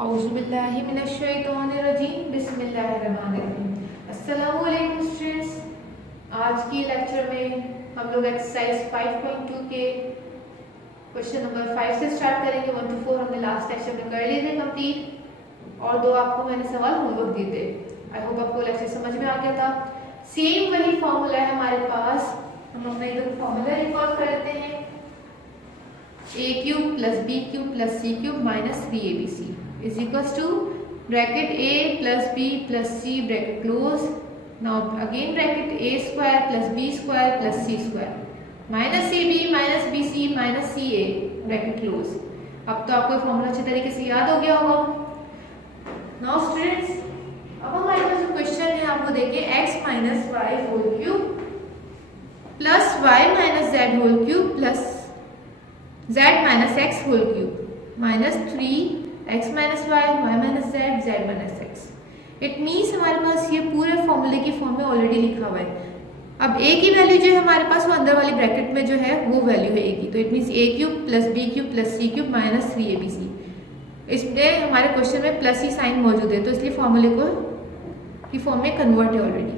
औज़ुबिल्लाहि मिनश्शैतानिर्रजीम बिस्मिल्लाहिर्रहमानिर्रहीम। अस्सलामु अलैकुम स्टूडेंट्स। आज की लेक्चर में हम लोग एक्सरसाइज 5.2 के क्वेश्चन नंबर 5 से स्टार्ट करेंगे। 1 to 4 हमने लास्ट लेक्चर में कर लिए थे कंप्लीट, और दो आपको मैंने सवाल होमवर्क दिए थे। आई होप आपको लेक्चर समझ में आ गया था। सेम वही फॉर्मूला है हमारे पास, हम अपना इधर फॉर्मूला रिकॉल कर लेते हैं। a cube plus b cube plus c cube minus 3abc is equals to bracket a plus b plus c bracket close. Now again bracket a square plus b square plus c square minus ab minus bc minus ca bracket close. अब तो आपको formula अच्छे तरीके से याद हो गया होगा। Now students, अब हमारे पास जो क्वेश्चन है आप वो देखिए, x minus y whole cube plus y minus Z whole cube plus z minus x whole cube minus 3x minus y minus z z minus x. It means हमारे पास ये पूरे फॉर्मूले की फॉर्म में ऑलरेडी लिखा हुआ है। अब a की वैल्यू जो है हमारे पास वो अंदर वाली ब्रैकेट में जो है वो वैल्यू है a की, तो it means a cube plus b cube plus c cube minus 3abc। इसमें हमारे क्वेश्चन में प्लस ही साइन मौजूद है, तो इसलिए फॉर्मूले को की फॉर्म में कन्वर्ट है ऑलरेडी,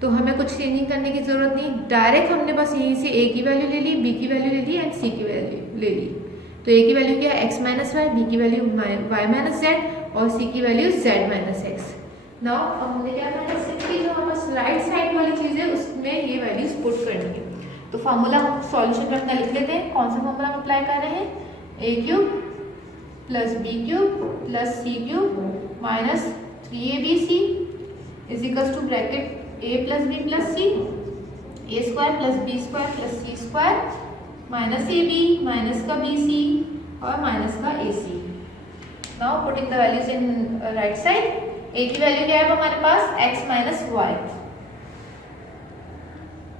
तो हमें कुछ चेंजिंग करने की जरूरत नहीं। डायरेक्ट हमने बस यहीं से a की वैल्यू ले ली, b की वैल्यू ले ली एंड c की वैल्यू ले ली। तो a की वैल्यू क्या है x माइनस वाई, b की वैल्यू y माइनस जेड और c की value z minus x. Now अब हमने क्या करना है, सिंपली जो हमारे पास राइट साइड वाली चीज है उसमें ये वैल्यूज पुट करनी है। तो फार्मूला हम सॉल्यूशन में अपना लिख लेते हैं। कौन सा फार्मूला हम अप्लाई कर रहे हैं, a cube plus b cube plus c cube minus 3abc is equals to bracket a plus b plus c a square plus b square plus c square minus ab minus का bc और minus का ac। Now putting the values in right side. a की value क्या है हमारे पास, x minus Y,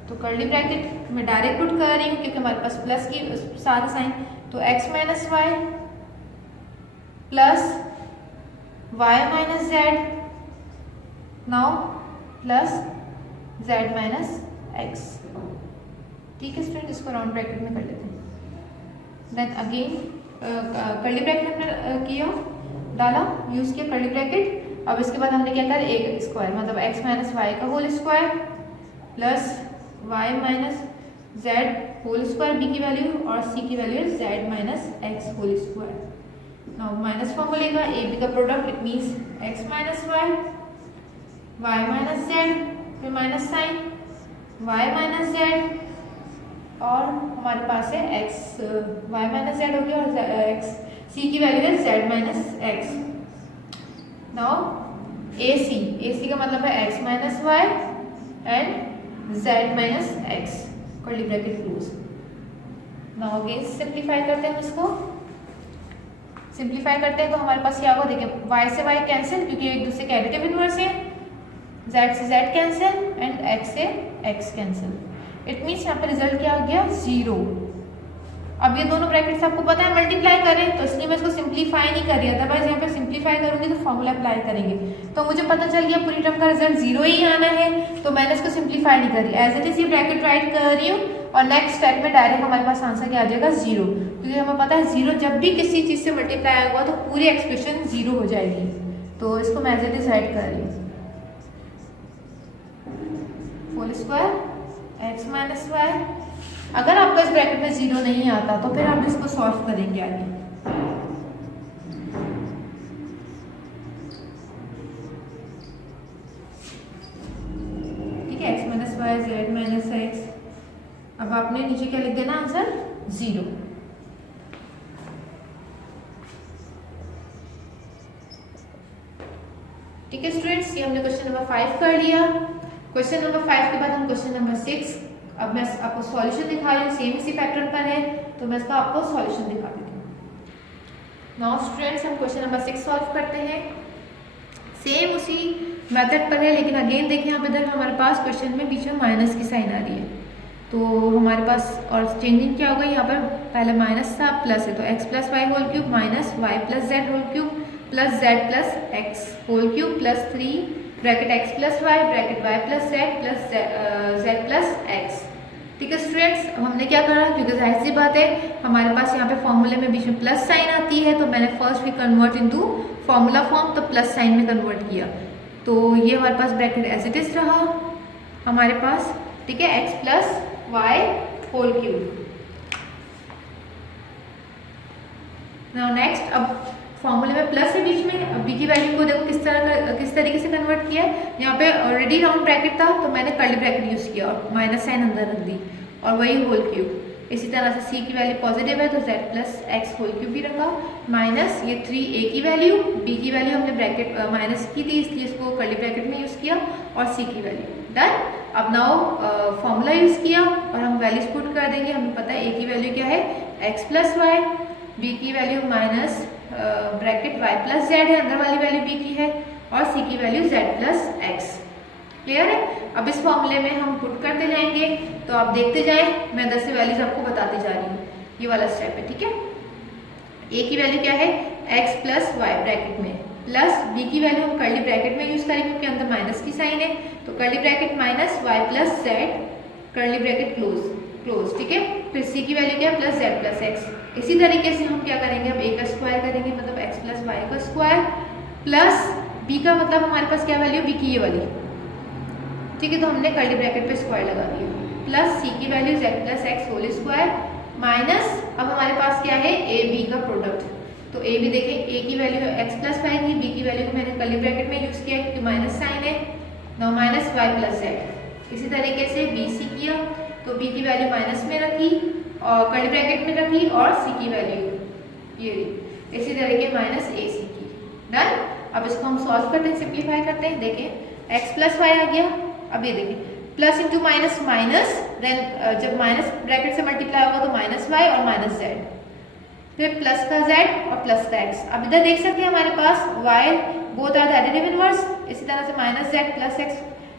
तो curly bracket में direct put कर रही हूँ क्योंकि हमारे पास प्लस की साथ साइन, तो x minus y plus y minus z now plus z minus x. ठीक है स्टूडेंट, इसको राउंड ब्रैकेट में कर लेते हैं। देन अगेन कर्ली ब्रैकेट हमने किया, डाला, यूज किया कर्ली ब्रैकेट। अब इसके बाद हमने क्या करा, a स्क्वायर मतलब x माइनस वाई का whole square plus y minus Z whole square, b की वैल्यू और c की value z minus x whole square. Now minus फॉर्मूले का a b का product, it means x minus Y y minus Z फिर minus sign y minus Z और हमारे पास है x y माइनस जेड हो गया और x c की वैल्यू है z minus x. Now ac का मतलब है x minus y and z minus x, curly bracket close. Now again simplify करते हैं, इसको सिंप्लीफाई करते हैं तो हमारे पास क्या होगा, देखिए y से y कैंसिल क्योंकि एक दूसरे के एडिटिव इनवर्स है, z से z कैंसिल एंड x से x कैंसिल। इट मीन्स यहाँ पे रिजल्ट क्या आ गया, 0। अब ये दोनों ब्रैकेट्स आपको पता है मल्टीप्लाई करें, तो इसलिए मैं इसको सिंप्लीफाई नहीं कर रही, अदरवाइज यहाँ पे सिंप्लीफाई करूंगी तो फॉर्मूला अप्लाई करेंगे तो मुझे पता चल गया पूरी टर्म का रिजल्ट 0 ही आना है, तो मैंने इसको सिंप्लीफाई नहीं करी, एज इट इज ये ब्रैकेट राइट कर रही हूँ और नेक्स्ट स्टेप में डायरेक्ट हमारे पास आंसर क्या आ जाएगा, 0, क्योंकि हमें पता है 0 जब भी किसी चीज से मल्टीप्लाई होगा तो पूरी एक्सप्रेशन 0 हो जाएगी। तो इसको मैं एज इट इज राइट कर रही हूँ, whole square x minus y. अगर आपको इस ब्रैकेट में 0 नहीं आता तो फिर आप इसको सॉल्व करेंगे आगे। ठीक है, x minus y z minus x. अब आपने नीचे क्या लिख देना, आंसर 0। ठीक है स्टूडेंट्स, ये हमने क्वेश्चन नंबर 5 कर लिया। क्वेश्चन नंबर 5 के बाद हम क्वेश्चन नंबर 6, अब मैं आपको सॉल्यूशन दिखा रही हूँ, सेम इसी पैटर्न पर है तो मैं इसका आपको सॉल्यूशन दिखा देती हूँ। नाउ स्टूडेंट्स, हम क्वेश्चन नंबर 6 सॉल्व करते हैं। सेम उसी मेथड पर है, लेकिन अगेन देखिए यहाँ पे इधर हमारे पास क्वेश्चन में बीच में माइनस की साइन आ रही है, तो हमारे पास और चेंजिंग क्या होगा, यहाँ पर पहले माइनस था प्लस है, तो x plus y whole cube minus y plus z whole cube plus z plus x whole cube plus 3 bracket x plus y bracket y plus z plus z plus x. ठीक है students, हमने क्या करा, क्योंकि जाहिर सी बात है हमारे पास यहाँ पे फॉर्मूले में बीच में प्लस साइन आती है, तो मैंने फर्स्ट भी कन्वर्ट इनटू फॉर्मूला फॉर्म, तो प्लस साइन में कन्वर्ट किया। तो ये हमारे पास ब्रैकेट एज इट इज रहा हमारे पास, ठीक है, x plus y whole cube. Now next, अब फॉर्मूले में प्लस है बीच में, अब b की वैल्यू को देखो किस तरीके से कन्वर्ट किया है। यहाँ पे ऑलरेडी राउंड ब्रैकेट था तो मैंने कर्ली ब्रैकेट यूज किया और माइनस साइन अंदर रख दी, और वही होल क्यूब। इसी तरह से c की वैल्यू पॉजिटिव है तो z plus x whole cube भी रखा, माइनस ये 3a की वैल्यू, b की वैल्यू हमने ब्रैकेट माइनस की थी इसलिए इसको कर्ली ब्रैकेट में यूज किया, और c की वैल्यू डन। अब नाउ फॉर्मूला यूज किया और हम वैल्यूज पुट कर देंगे। हमें पता है a की वैल्यू क्या है x प्लस वाई, b की value minus bracket y plus z है, अंदर वाली वैल्यू b की है, और c की value z plus x। Clear है? अब इस फॉर्मूले में हम पुट करते जाएंगे, तो आप देखते जाएं, मैं 10 से वैल्यूज आपको बताती जा रही हूँ, ये वाला स्टेप है, ठीक है। a की वैल्यू क्या है x प्लस वाई ब्रैकेट में, प्लस b की वैल्यू हम कर्ली ब्रैकेट में यूज करेंगे क्योंकि अंदर माइनस की साइन है, तो curly bracket minus y plus z curly bracket close, ठीक है। फिर c की वैल्यू क्या है प्लस z प्लस x। इसी तरीके से हम क्या करेंगे, अब a का स्क्वायर करेंगे, मतलब x प्लस वाई का स्क्वायर, प्लस b का मतलब हमारे पास क्या वैल्यू b की ये वाली, ठीक है, तो हमने कर्ली ब्रैकेट पे स्क्वायर लगा दिया, प्लस c की value z plus x whole square, minus अब हमारे पास क्या है a b का प्रोडक्ट, तो a भी देखें, a की वैल्यू x प्लस वाई की, b की वैल्यू को मैंने कर्ली ब्रैकेट में यूज किया क्योंकि माइनस साइन है, now minus y plus z। इसी तरीके से b c किया, तो b की वैल्यू माइनस में रखी और कर्ली ब्रैकेट में रखी, और c की वैल्यू ये इसी तरीके माइनस a c की, डन। अब इसको हम सॉल्व करते हैं, सिंप्लीफाई करते हैं, देखें x प्लस वाई आ गया, अब ये देखिए plus into minus minus, then जब माइनस ब्रैकेट से मल्टीप्लाई होगा तो माइनस वाई और माइनस z, फिर प्लस का z और प्लस का x। अब इधर देख सकते हैं हमारे पास y both are the additive inverse, इसी तरह से minus z plus x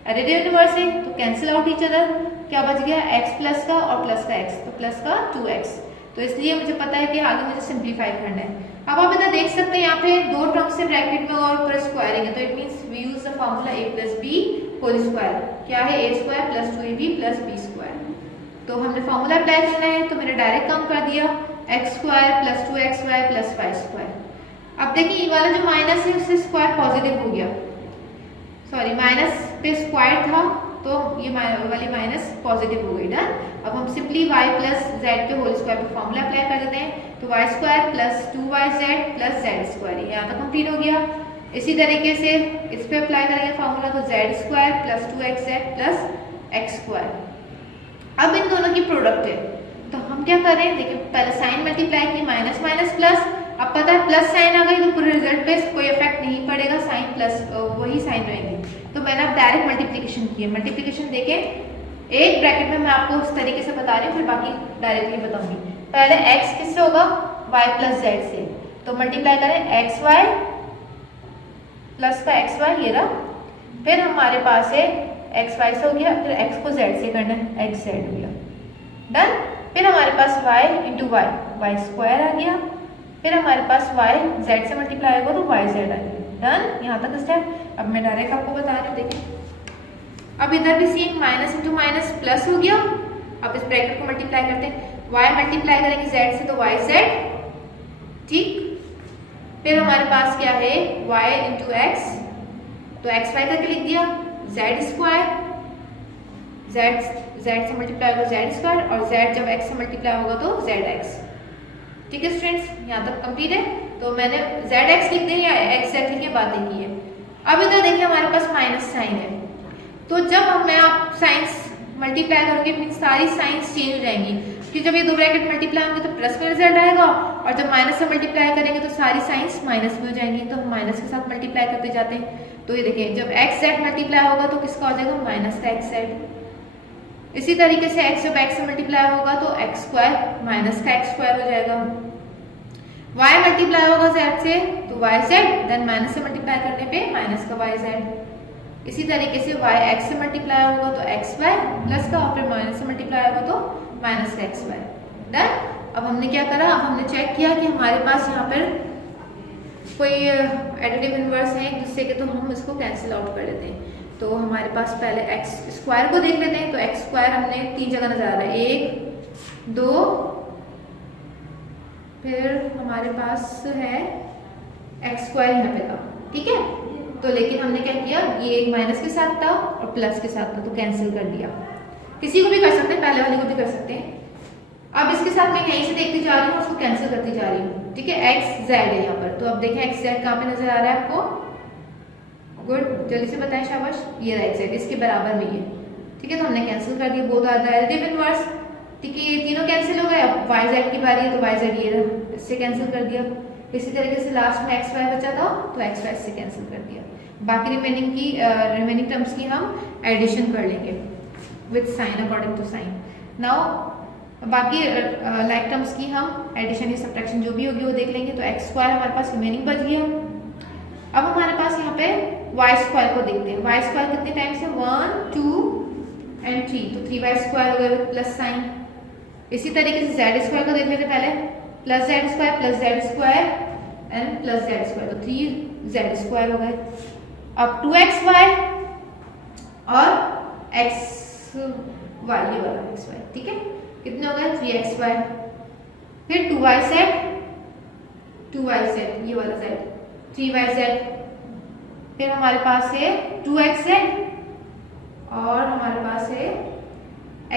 additive inverse है तो कैंसिल आउट ईच अदर, क्या बच गया x प्लस का और प्लस का x, तो प्लस का 2x, तो इसलिए मुझे पता है कि आगे मुझे सिंप्लीफाई करना है। अब आप इधर देख सकते हैं यहाँ पे दो टर्म्स से ब्रैकेट में और ऊपर स्क्वायरिंग है, तो it means we use the formula a plus b whole square, क्या है a square plus 2ab plus b square. तो हमने फार्मूला अप्लाई करना है, तो मैंने डायरेक्ट काम कर दिया x square plus 2xy plus y square. अब देखिए ये वाला जो माइनस है उससे स्क्वायर पॉजिटिव हो गया, सॉरी माइनस पे स्क्वायर था तो ये वाली माइनस पॉजिटिव हो गई, डन। अब हम सिंपली y प्लस z के होल स्क्वायर पे फॉर्मूला अप्लाई कर देते हैं, तो y square plus 2yz plus z square, यहाँ तक कंप्लीट हो गया। इसी तरीके से इस पे अप्लाई करेंगे फॉर्मूला, तो z square plus 2xz plus x square. अब इन दोनों की प्रोडक्ट है, तो हम क्या करें, देखिए पहले साइन मल्टीप्लाई की, माइनस माइनस प्लस, अब पता है प्लस साइन आ गई तो पूरे रिजल्ट पे कोई इफेक्ट नहीं पड़ेगा, साइन प्लस वही साइन रहेंगे, तो मैंने अब डायरेक्ट मल्टीप्लिकेशन की है। मल्टीप्लिकेशन देखें एक ब्रैकेट में मैं आपको इस तरीके से बता रही हूँ, फिर बाकी डायरेक्टली बताऊंगी। पहले x किससे होगा y प्लस z से, तो मल्टीप्लाई करें एक्स वाई प्लस का एक्स वाई, ये रहा, फिर हमारे पास है एक्स वाई से हो गया, फिर x को z से करना है, एक्स जेड हो गया, डन। फिर हमारे पास y into Y, Y square आ गया, फिर हमारे पास y z से मल्टीप्लाई होगा तो y z आ गया, डन। यहाँ तक स्टेप। अब मैं डायरेक्ट आपको बता रही हूँ, देखिए अब इधर भी same minus into minus plus हो गया। अब इस ब्रैकेट को मल्टीप्लाई करते हैं, y मल्टीप्लाई करेंगे z से तो y z, ठीक। फिर हमारे पास क्या है y इंटू एक्स, तो एक्स वाई करके लिख दिया, z स्क्वायर, z से मल्टीप्लाई होगा z स्क्वायर, और z जब x से मल्टीप्लाई होगा तो zx, ठीक है स्टूडेंट्स, यहाँ तक कंप्लीट है। तो मैंने zx लिख दिया या x लिख के बातें की है। अब इधर देखिए हमारे पास माइनस साइन है, तो जब मैं आप साइंस मल्टीप्लाई करोगे मीन सारी साइंस चेंज हो जाएंगी, क्योंकि जब ये दो ब्रैकेट मल्टीप्लाई होंगे तो प्लस में रिजल्ट आएगा, और जब माइनस से मल्टीप्लाई करेंगे तो सारी साइंस माइनस में हो जाएंगी, तो हम माइनस के साथ मल्टीप्लाई करते जाते हैं। तो ये देखिए जब एक्स जेड मल्टीप्लाई होगा तो किसका हो जाएगा, माइनस का एक्स जेड। इसी तरीके से एक्स जब एक्स से मल्टीप्लाई होगा तो एक्स स्क्वायर माइनस का एक्स स्क्वायर हो जाएगा। y मल्टीप्लाई होगा z से तो yz, देन माइनस से मल्टीप्लाई करने पे माइनस का yz। इसी तरीके से y x से मल्टीप्लाई होगा तो xy प्लस का, और फिर माइनस से मल्टीप्लाई होगा तो माइनस का xy, डन। अब हमने क्या करा, अब हमने चेक किया कि हमारे पास यहाँ पर कोई एडिटिव इनवर्स है एक दूसरे के, तो हम इसको कैंसिल आउट कर लेते हैं। तो हमारे पास पहले एक्स स्क्वायर को देख लेते हैं। तो एक्स स्क्वायर हमने 3 जगह नजर आ रहा है, 1 2, फिर हमारे पास है एक्स स्क्वायर यहाँ पे था, ठीक है। तो लेकिन हमने क्या किया, ये एक माइनस के साथ था और प्लस के साथ था, तो कैंसिल कर दिया। किसी को भी कर सकते हैं, पहले वाले को भी कर सकते हैं। अब इसके साथ मैं यहीं से देखती जा रही हूँ, उसको कैंसिल करती जा रही हूँ, ठीक है। एक्स जेड है यहाँ पर, तो अब देखें एक्स जेड कहाँ पे नजर आ रहा है आपको, गुड, जल्दी से बताएं, शाबाश, ये रहा एक्स जेड, इसके बराबर में ये, ठीक है। तो हमने कैंसिल कर दिया, both are the relative inverse, ठीक है। ये तीनों कैंसिल हो गए। अब वाई जेड की बारी है, तो वाई जेड ये रहा, इससे कैंसिल कर दिया। इसी तरीके से लास्ट में एक्स वाई बचा था, तो एक्स वाई से कैंसिल कर दिया। बाकी रिमेनिंग टर्म्स की हम एडिशन कर लेंगे with sign, according to sign. Now बाकी लाइक टर्म्स की हम एडिशन या सब्ट्रैक्शन जो भी होगी वो देख लेंगे। तो एक्स स्क्वायर हमारे पास रिमेनिंग बच गया। अब हमारे पास यहाँ पे वाई स्क्वायर को देखते हैं। वाई स्क्वायर कितने टाइम्स है, 1 2 एंड 3, तो 3y स्क्वायर हो गया विद प्लस साइन। इसी तरीके से जेड स्क्वायर को देख लेते हैं पहले, plus Z square and plus Z square, तो 3z स्क्वायर हो गए। अब 2xy और xy, ये वाला xy, ठीक है, कितने हो गए, 3xy। फिर 2yz, ये वाला z, 3yz। फिर हमारे पास है 2xz और हमारे पास है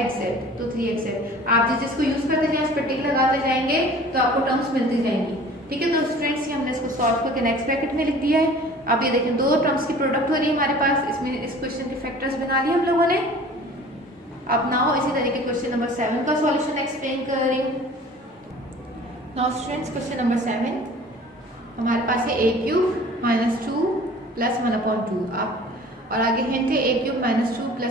xz, तो 3xz। आप जिसको यूज करते जाएं, उस पर टिक लगाते जाएंगे तो आपको टर्म्स मिलती जाएंगी, ठीक है। तो स्टूडेंट्स हमने इसको सॉल्व करके नेक्स्ट ब्रैकेट में लिख दिया है। अब ये देखें, दो टर्म्स की प्रोडक्ट हो रही है हमारे पास, इसमें इस क्वेश्चन के फैक्टर्स बना लिए हम लोगों ने। अब नाउ इसी तरीके क्वेश्चन नंबर 7 का सॉल्यूशन एक्सप्लेन कर रही हूँ। नाउ स्टूडेंट्स क्वेश्चन नंबर 7 हमारे पास है a³ - 2 + 1/2। आप और आगे हिंट है a³ - 2 +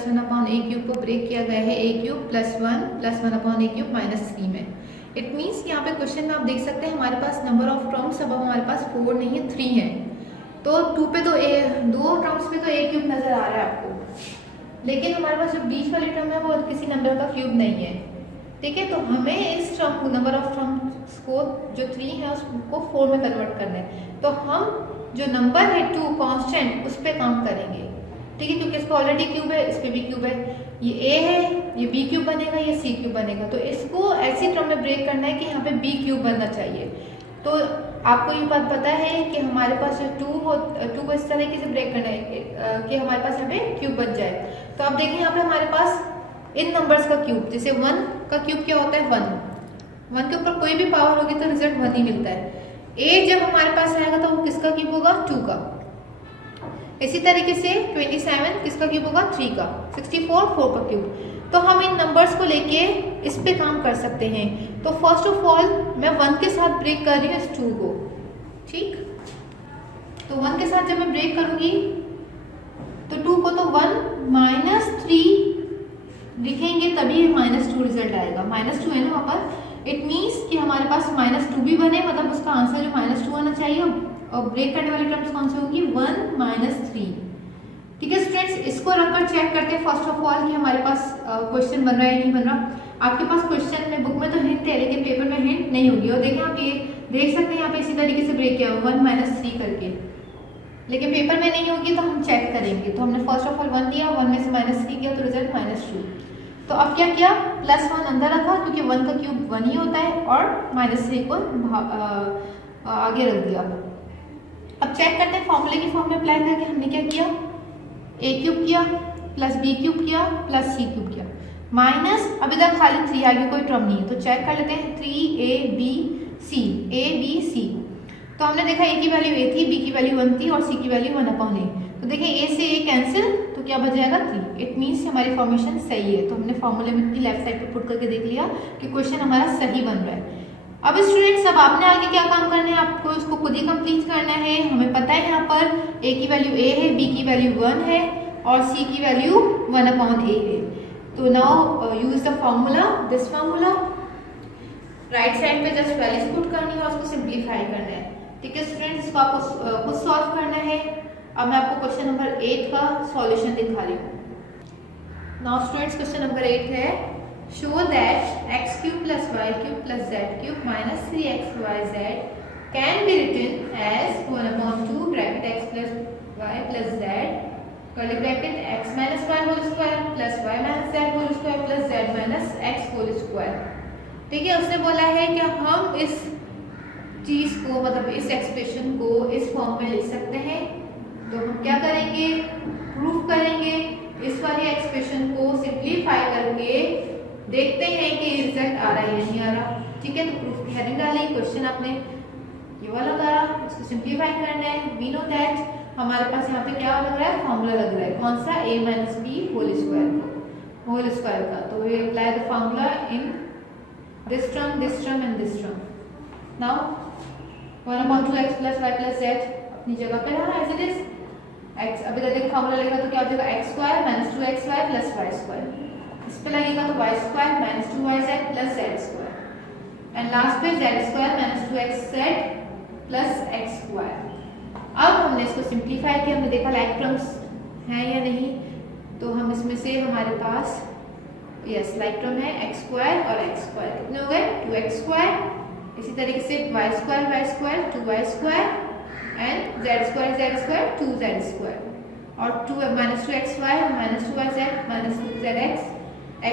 1/a³ को ब्रेक किया गया है a³ + 1 + 1/a³ -3 में। इट मीन्स यहाँ पे क्वेश्चन में आप देख सकते हैं हमारे पास नंबर ऑफ टर्म्स अब हमारे पास 4 नहीं है, 3 है। तो 2 पे तो दो टर्म्स पे तो a³ नजर आ रहा है आपको, लेकिन हमारे पास जो बीच वाली टर्म है वो किसी नंबर का क्यूब नहीं है, ठीक है। तो हमें इस टर्म को, नंबर ऑफ टर्म्स को जो 3 है उसको 4 में कन्वर्ट करना है। तो हम जो नंबर है 2 कांस्टेंट, उस पर काम करेंगे, ठीक है, क्योंकि इसका ऑलरेडी क्यूब है, इस पे भी क्यूब है। ये a है, ये b³ बनेगा, ये c³ बनेगा। तो इसको ऐसी टर्म में ब्रेक करना है कि यहाँ पे b³ बनना चाहिए। तो आपको ये बात पता है कि हमारे पास जो 2 को इस तरीके से ब्रेक करना है कि हमारे पास यहाँ पे क्यूब बन जाए। तो आप देखिए यहाँ पे हमारे पास इन नंबर्स का क्यूब, जैसे 1 का क्यूब क्या होता है, 1 के ऊपर कोई भी पावर होगी तो रिजल्ट 1 ही मिलता है। a जब हमारे पास आएगा तो वो किसका क्यूब होगा, 2 का। इसी तरीके से 27 किसका क्यूब होगा, 3 का। 64 4 का क्यूब। तो हम इन नंबर्स को लेके इस पे काम कर सकते हैं। तो फर्स्ट ऑफ ऑल मैं 1 के साथ ब्रेक कर रही हूँ इस 2 को, ठीक। तो 1 के साथ जब मैं ब्रेक करूंगी तो 2 को तो 1 - 3 लिखेंगे, तभी -2 रिजल्ट आएगा। -2 है ना वहाँ पर, इट मीन्स कि हमारे पास -2 भी बने, मतलब उसका आंसर जो -2 आना चाहिए। और ब्रेक करने वाली टर्म्स कौन सी होगी, 1 - 3, ठीक है स्टूडेंट्स। इसको रखकर चेक करते हैं फर्स्ट ऑफ ऑल कि हमारे पास क्वेश्चन बन रहा है नहीं बन रहा। आपके पास क्वेश्चन में बुक में तो हिंट है, लेकिन पेपर में हिंट नहीं होगी। और देखें आप ये देख सकते हैं यहाँ पे इसी तरीके से ब्रेक किया हुआ 1 - 3 करके, लेकिन पेपर में नहीं होगी तो हम चेक करेंगे। तो हमने फर्स्ट ऑफ ऑल 1 दिया, 1 में से -3 किया तो रिजल्ट -2। तो अब क्या किया, +1 अंदर रखा क्योंकि 1 का क्यूब 1 ही होता है, और -3 को आगे रख दिया। अब चेक करते हैं फॉर्मूले की फॉर्म में अप्लाई करके हमने क्या किया, a³ किया + b³ किया + c³ किया माइनस, अब इधर खाली 3 आगे कोई टर्म नहीं है तो चेक कर लेते हैं 3abc, abc। तो हमने देखा a की वैल्यू a थी, b की वैल्यू 1 थी और c की वैल्यू 1/a। तो देखिए a से a कैंसिल, तो क्या बच जाएगा 3। इट मीन्स हमारी फॉर्मेशन सही है। तो हमने फॉर्मूले में लेफ्ट साइड पे पुट करके देख लिया कि क्वेश्चन हमारा सही बन रहा है। अब स्टूडेंट्स अब आपने आगे क्या काम करना है, आपको उसको खुद ही कंप्लीट करना है। हमें पता है यहाँ पर a की वैल्यू a है, b की वैल्यू 1 है और c की वैल्यू 1/a है। तो now use the formula, this formula. Right side पे जस्ट वैल्यूज पुट करनी है और उसको सिंप्लीफाई करना है, ठीक है स्टूडेंट्स। इसको आपको खुद सॉल्व करना है। अब मैं आपको क्वेश्चन नंबर 8 का सॉल्यूशन दिखा रही हूँ। नाउ स्टूडेंट्स क्वेश्चन नंबर 8 है, show that x³ + y³ + z³ - 3xyz can be written as 1/2 (x + y + z curly bracket x minus y whole square plus y minus Z whole square plus z minus x whole square. ठीक है, उसने बोला है कि हम इस चीज को मतलब इस एक्सप्रेशन को इस फॉर्म में लिख सकते हैं। तो हम क्या करेंगे, प्रूफ करेंगे इस वाली एक्सप्रेशन को सिंप्लीफाई करके देखते हैं कि रिजल्ट आ रहा है या नहीं आ रहा। ठीक है, तो प्रूफ की हेडिंग डाली, क्वेश्चन आपने ये वाला करा, इसको सिंप्लीफाई करना है। वी नो दैट हमारे पास यहाँ पे क्या लग रहा है, फॉर्मूला लग रहा है, कौन सा, a minus b whole square का। तो we apply the formula in this term and this term. Now 1/2x plus y plus z अपनी जगह पे रहा एज इट इज। x अभी तक फॉर्मूला लगेगा तो क्या हो जाएगा, x square minus 2xy plus y square. इस पे लगेगा तो y square minus 2yz plus z square and last पे z square minus 2xz plus x square. अब हमने इसको सिंप्लीफाई किया, हमने देखा लाइक टर्म्स हैं या नहीं, तो हम इसमें से हमारे पास यस लाइक टर्म है x स्क्वायर और x स्क्वायर कितने हो गए, 2x स्क्वायर। इसी तरीके से y square 2y square and z square 2z square और 2 minus 2xy minus 2yz minus 2zx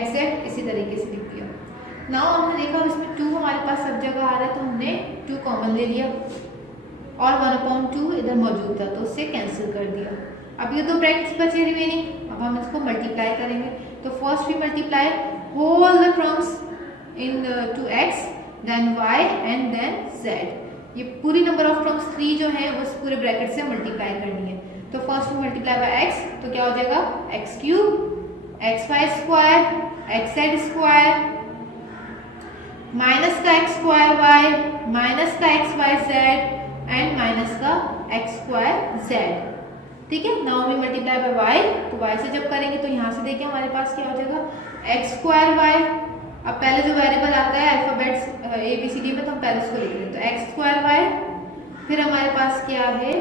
xz इसी तरीके से लिख दिया। नाउ हमने देखा इसमें 2 हमारे पास सब जगह आ रहा है तो हमने 2 कॉमन ले लिया और 1/2 इधर मौजूद था तो उससे कैंसिल कर दिया। अब ये 2 ब्रैकेट्स बचे रिमेनिंग, अब हम इसको मल्टीप्लाई करेंगे। तो first we multiply whole the terms in 2x then y and then z। ये पूरी नंबर ऑफ टर्म्स 3 जो है उस पूरे ब्रैकेट से मल्टीप्लाई करनी है। तो first we multiply by x, तो क्या हो जाएगा x cube xy square xz square minus का x स्क्वायर y माइनस का xy z एंड माइनस का x स्क्वायर z। ठीक है, now we multiply by y, तो y से जब करेंगे तो यहाँ से देखिए हमारे पास क्या हो जाएगा x स्क्वायर y। अब पहले जो वेरिएबल आता है अल्फाबेट्स ABCD में तो हम पहले उसको लिख रहे हैं, तो x स्क्वायर y, फिर हमारे पास क्या है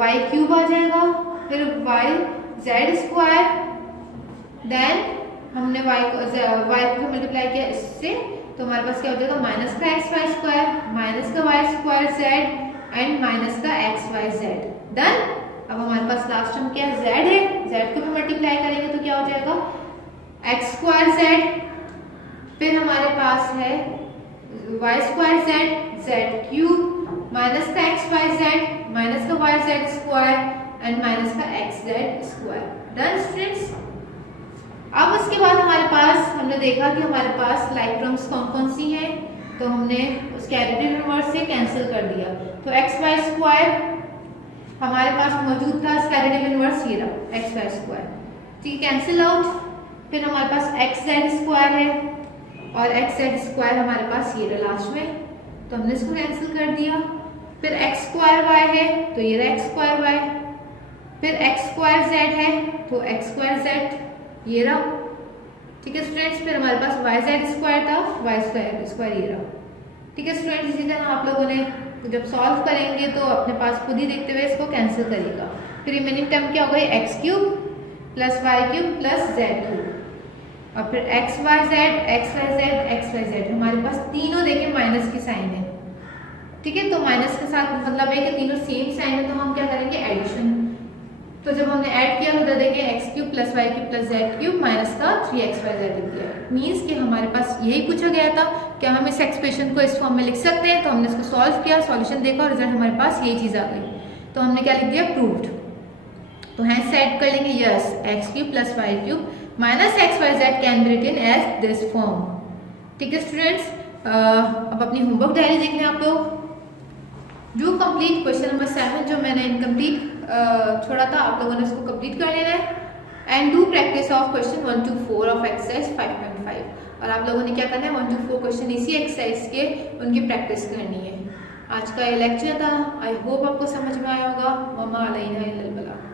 y क्यूब आ जाएगा, फिर y z स्क्वायर, देन हमने y को मल्टीप्लाई किया इससे तो हमारे पास क्या हो जाएगा माइनस का xy स्क्वायर माइनस का y square z and minus का xyz। डन। अब हमारे पास लास्ट टर्म क्या है, z है, z को भी मल्टीप्लाई करेंगे तो क्या हो जाएगा x स्क्वायर z, फिर हमारे पास है y square z cube minus का xyz माइनस का yz स्क्वायर एंड माइनस का xz स्क्वायर। Done students. अब उसके बाद हमारे पास हमने देखा कि हमारे पास लाइक टर्म्स कौन कौन सी हैं, तो हमने उसके एडिटिव इनवर्स से कैंसिल कर दिया। तो xy स्क्वायर हमारे पास मौजूद था, इसका एडिटिव इनवर्स ये रहा xy स्क्वायर। ठीक है, कैंसिल आउट। फिर हमारे पास xz स्क्वायर है और xz स्क्वायर हमारे पास ये रहा लास्ट में, तो हमने इसको कैंसिल कर दिया। फिर x स्क्वायर y है तो ये रहा x स्क्वायर y, फिर x स्क्वायर z है तो x स्क्वायर z ये रहा। ठीक है स्टूडेंट्स, फिर हमारे पास yz स्क्वायर था, y स्क्वायर ये रहा। ठीक है स्टूडेंट्स, इसी तरह आप लोगों ने जब सॉल्व करेंगे तो अपने पास खुद ही देखते हुए इसको कैंसिल करिएगा। फिर रिमेनिंग टर्म क्या हो गई, x cube plus y cube plus z cube और फिर xyz हमारे पास तीनों देखिए माइनस की साइन है। ठीक है, तो माइनस के साथ मतलब है कि तीनों सेम साइन है, तो हम क्या करेंगे एडिशन। तो जब हमने ऐड किया तो देखिए x cube plus y cube plus z cube minus का 3xyz लिख दिया। मीन्स कि हमारे पास यही पूछा गया था क्या हम इस एक्सप्रेशन को इस फॉर्म में लिख सकते हैं, तो हमने इसको सॉल्व किया, सॉल्यूशन देखा और रिजल्ट हमारे पास यही चीज़ आ गई। तो हमने क्या लिख दिया, प्रूव्ड। तो हैंस साइड कर लेंगे yes x cube plus y cube minus xyz can be written as this form. ठीक है स्टूडेंट्स, अब अपनी होमवर्क डायरी देख लें आप लोग। डू कंप्लीट क्वेश्चन नंबर 7 जो मैंने इनकम्प्लीट छोड़ा था, आप लोगों ने उसको कंप्लीट कर लेना है and do practice of question 1 to 4 of exercise 5.5। और आप लोगों ने क्या करना है 1 to 4 क्वेश्चन इसी एक्सरसाइज के उनकी प्रैक्टिस करनी है। आज का ये लेक्चर था, आई होप आपको समझ में आया होगा। मम्मा अलैना इल्लल बलाग।